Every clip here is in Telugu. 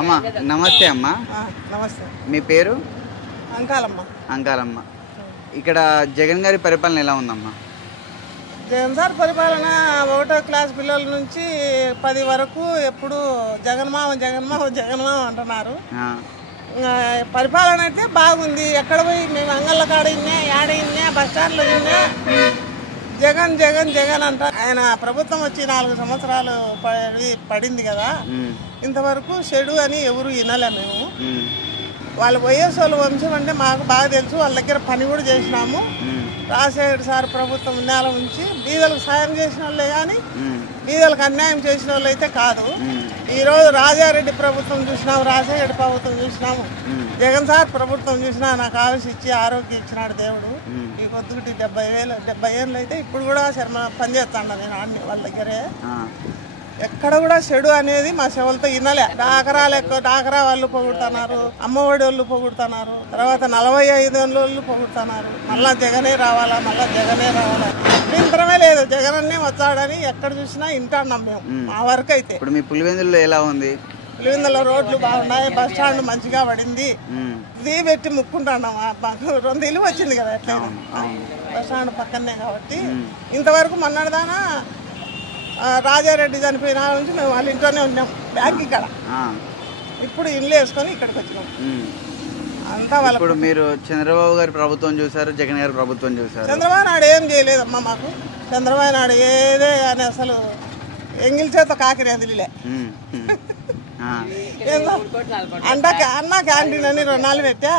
అమ్మా నమస్తే అమ్మా. నమస్తే. మీ పేరు? అంకాలమ్మ. అంకాలమ్మ. ఇక్కడ జగన్ గారి పరిపాలన ఎలా ఉందమ్మా? జగన్ సార్ పరిపాలన 1వ క్లాస్ పిల్లల నుంచి 10 వరకు ఎప్పుడు జగన్మామ జగన్మామ జగన్మామ అంటున్నారు. పరిపాలన అయితే బాగుంది. ఎక్కడ పోయి మేము అంగళ్ళ కాడ ఇన్నా, యాడ ఇన్నా, బస్టాండ్లో ఇన్నా జగన్ జగన్ జగన్ అంట. ఆయన ప్రభుత్వం వచ్చి 4 సంవత్సరాలు పడింది కదా, ఇంతవరకు చెడు అని ఎవరు వినలే. మేము వాళ్ళు వైఎస్ఆర్ వంశం అంటే మాకు బాగా తెలుసు. వాళ్ళ దగ్గర పని కూడా చేసినాము. రాజశేఖర్ సార్ ప్రభుత్వం నేల ఉంచి బీదలకు సాయం చేసిన వాళ్ళే కానీ బీదలకు అన్యాయం చేసిన వాళ్ళు అయితే కాదు. ఈరోజు రాజారెడ్డి ప్రభుత్వం చూసినాము, రాజశేఖర్ ప్రభుత్వం చూసినాము, జగన్ సార్ ప్రభుత్వం చూసినా నాకు ఆవిష ఇచ్చి ఆరోగ్యం ఇచ్చినాడు దేవుడు. ఈ కొద్దిగుటి 70 ఏళ్ళు అయితే ఇప్పుడు కూడా శర్మ పనిచేస్తాను నేను ఆడిని వాళ్ళ దగ్గరే. ఎక్కడ కూడా చెడు అనేది మా చెవులతో వినలే. డాకరా వాళ్ళు పొగుడుతున్నారు, అమ్మఒడి వాళ్ళు పొగుడుతున్నారు, తర్వాత 45 ఏళ్ళ వాళ్ళు పొగుడుతున్నారు. మళ్ళా జగనే రావాలా, మళ్ళా జగనే రావాలా, అభ్యంతరమే లేదు. జగన్ అన్నే వచ్చాడని ఎక్కడ చూసినా వింటున్నాం మేము. మా వరకు అయితే ఇప్పుడు మీ పులివెందుల్లో ఎలా ఉంది? పులివెందుల రోడ్లు బాగున్నాయి, బస్ స్టాండ్ మంచిగా పడింది. ఇది పెట్టి ముక్కుంటున్నాం. మాకు 2 ఇల్లు వచ్చింది కదా, ఎట్లయినా బస్ స్టాండ్ పక్కనే కాబట్టి. ఇంతవరకు మొన్నటిదానా రాజారెడ్డి చనిపోయిన నుంచి మేము వాళ్ళ ఇంట్లోనే ఉన్నాం, బ్యాంక్ ఇక్కడ. ఇప్పుడు ఇల్లు వేసుకొని ఇక్కడికి వచ్చినాం అంతా. వాళ్ళ ఇప్పుడు మీరు చంద్రబాబు గారి ప్రభుత్వం చూసారు, జగన్ గారి ప్రభుత్వం చూసారు. చంద్రబాబు నాయుడు ఏం చేయలేదమ్మా మాకు. చంద్రబాబు నాయుడు ఏదే కానీ అసలు ఎంగిల్ చేత కాకిరి అందులే. అన్న క్యాంటీన్ అని 2 నాళ్ళు పెట్టా,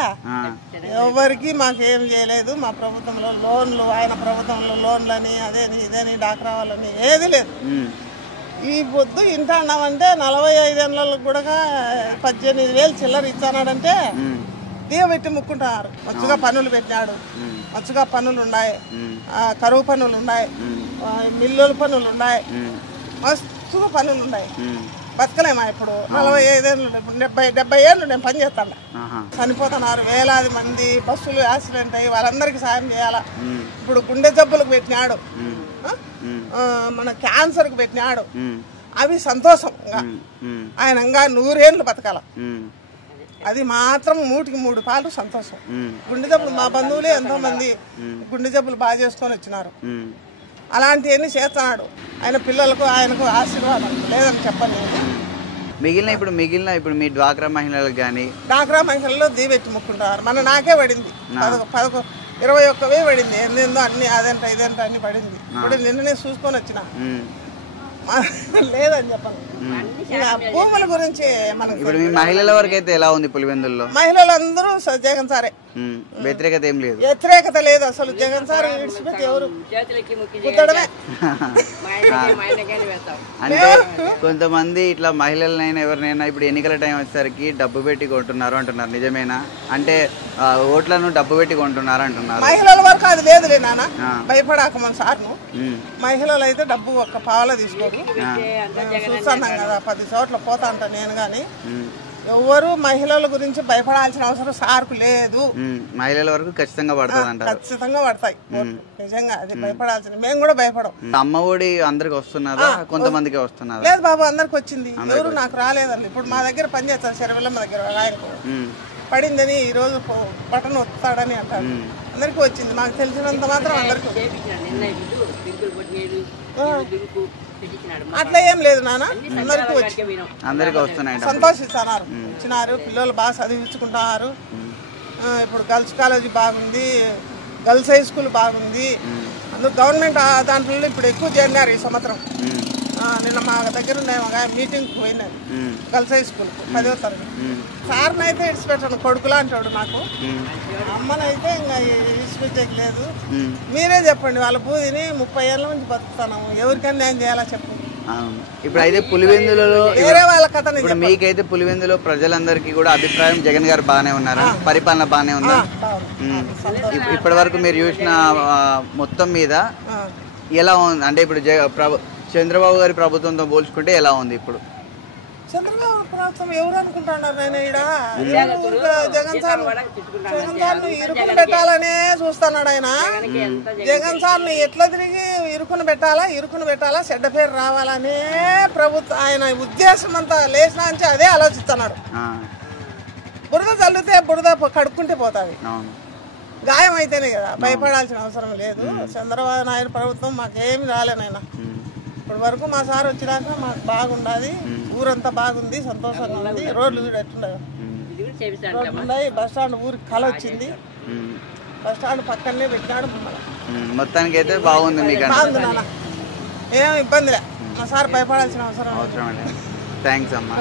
ఎవరికి మాకేం చేయలేదు. మా ప్రభుత్వంలో లోన్లు, ఆయన ప్రభుత్వంలో లోన్లు అని అదేని ఇదేని డాక్రా వాళ్ళని ఏది లేదు. ఈ పొద్దు ఇంటాన్నామంటే 45 ఏళ్ళకు కూడా 18,000 చిల్లర ఇచ్చానాడంటే దిగబెట్టి ముక్కుంటున్నారు. మచ్చుగా పన్నులు పెట్టినాడు, మచ్చుగా పన్నులు ఉన్నాయి, కరువు పన్నులు ఉన్నాయి, మిల్లుల పన్నులు ఉన్నాయి, మస్తుగా పన్నులు ఉన్నాయి. బతకలేమా ఇప్పుడు? 45 ఏళ్ళు, 70 ఏళ్ళు నేను పని చేస్తాను. చనిపోతున్నారు వేలాది మంది, బస్సులు యాక్సిడెంట్ అయ్యి వాళ్ళందరికీ సాయం చేయాలా. ఇప్పుడు గుండె జబ్బులకు పెట్టినాడు, మన క్యాన్సర్కి పెట్టినాడు. అవి సంతోషం. ఆయన ఇంకా 100 ఏళ్ళు బతకాల. అది మాత్రం 100కి 3 పాలు సంతోషం. గుండె జబ్బులు మా బంధువులే ఎంతో మంది గుండె జబ్బులు బాగా చేసుకొని వచ్చినారు. అలాంటివన్నీ చేస్తున్నాడు. ఆయన పిల్లలకు ఆయనకు ఆశీర్వాదం లేదని చెప్పను. మిగిలిన ఇప్పుడు మీ డ్వాక్రా మహిళలకు కానీ, డ్వాక్రా మహిళల్లో దీవెచ్చి ముక్కుంటారు. మన నాకే పడింది 21,000 పడింది. ఏందేందో అన్ని అదేంట ఇదేంట అన్ని పడింది. ఇప్పుడు నిన్ననే చూసుకొని వచ్చిన లేదని చెప్పను. భూముల గురించి మనకి ఇప్పుడు మీ మహిళల వరకు అయితే ఎలా ఉంది పులివెందుల్లో? మహిళలందరూ జగన్ సారే, వ్యతిరేకత ఏం లేదు. వ్యతిరేకత లేదు అసలు. జగన్ సార్ విడిచిపెట్టి ఎవరు కుట్టడమే. అంటే కొంతమంది ఇట్లా మహిళలనైనా ఎవరినైనా ఇప్పుడు ఎన్నికల టైం వచ్చేసరికి డబ్బు పెట్టి కొంటున్నారు అంటున్నారు, నిజమేనా? అంటే ఓట్లను డబ్బు పెట్టి కొంటున్నారు అంటున్నారు. మహిళల వరకు అది లేదులే నాన్న, భయపడాక మన సార్ను. మహిళలు అయితే డబ్బు 1 పావలా తీసుకోరు. చూస్తున్నాం కదా, 10 చోట్ల పోతా అంట నేను. కానీ ఎవరు మహిళల గురించి భయపడాల్సిన అవసరం సార్కు లేదు. మహిళల వరకు ఖచ్చితంగా పడుతుంది, ఖచ్చితంగా పడతాయి. నిజంగా అది భయపడాల్సిన. మేము కూడా భయపడం. అమ్మ ఒడి అందరికి వస్తున్నదా, కొంతమందికి వస్తున్నదా? లేదు బాబు, అందరికి వచ్చింది. ఎవరు నాకు రాలేదండి. ఇప్పుడు మా దగ్గర పని చేస్తారు, శరవిల్లమ్మ దగ్గర ఆయనకు పడిందని ఈరోజు బటన్ వస్తాడని అంటారు. అందరికి వచ్చింది, మాకు తెలిసినంత మాత్రం అందరికి. అట్లా ఏం లేదు నాన్న, అందరికి వచ్చి అందరికి వస్తున్నాయి, సంతోషిస్తున్నారు. ఇచ్చినారు, పిల్లలు బాగా చదివించుకుంటున్నారు. ఇప్పుడు గర్ల్స్ కాలేజీ బాగుంది, గర్ల్స్ హై స్కూల్ బాగుంది. అందులో గవర్నమెంట్ దాంట్లో ఇప్పుడు ఎక్కువ చేరినారు ఈ సంవత్సరం. నిన్న మా దగ్గర మీటింగ్కి పోయినారు గర్ల్స్ హై స్కూల్కు 10వ తరగతి. సార్ని అయితే ఇడిచిపెట్టాను, కొడుకులా అంటాడు నాకు. అమ్మనైతే ఇంకా ఇడిచిపెట్టేకి లేదు. మీరే చెప్పండి, వాళ్ళ బూదిని 30 ఏళ్ళ నుంచి బతుకుతున్నాము, ఎవరికైనా న్యాయం చేయాలా చెప్పు. ఇప్పుడు అయితే పులివెందులో వేరే వాళ్ళ కథ. ఇప్పుడు మీకైతే పులివెందులో ప్రజలందరికీ కూడా అభిప్రాయం జగన్ గారు బాగానే ఉన్నారా, పరిపాలన బాగానే ఉందా? ఇప్పటి వరకు మీరు చూసిన మొత్తం మీద ఎలా ఉంది? అంటే ఇప్పుడు చంద్రబాబు గారి ప్రభుత్వంతో పోల్చుకుంటే ఎలా ఉంది ఇప్పుడు? చంద్రబాబు ప్రభుత్వం ఎవరు అనుకుంటున్నారు నేను ఈడ జగన్ సార్ను ఇరుకుని పెట్టాలనే చూస్తున్నాడు ఆయన. జగన్ సార్ను ఎట్లా తిరిగి ఇరుకుని పెట్టాలా చెడ్డ పేరు రావాలనే ప్రభుత్వం ఆయన ఉద్దేశం అంతా లేచినా నుంచి అదే ఆలోచిస్తున్నాడు. బురద చల్లితే బురద కడుక్కుంటే పోతుంది, గాయం అయితేనే కదా, భయపడాల్సిన అవసరం లేదు. చంద్రబాబు నాయుడు ప్రభుత్వం మాకేమి రాలేనైనా ఇప్పటి వరకు. మా సార్ వచ్చినాక మాకు బాగుండదు, ఊరంతా బాగుంది, సంతోషంగా ఉంది. రోడ్లు కూడా ఎట్లుండవు, రోడ్లు ఉన్నాయి. బస్ స్టాండ్ ఊరికి కళ వచ్చింది, బస్ స్టాండ్ పక్కనే పెట్టినాడు. మొత్తానికి అయితే బాగుంది, బాగుంది నాన్న, ఏం ఇబ్బంది లే. మా సార్ భయపడాల్సిన అవసరం. థ్యాంక్స్ అమ్మా.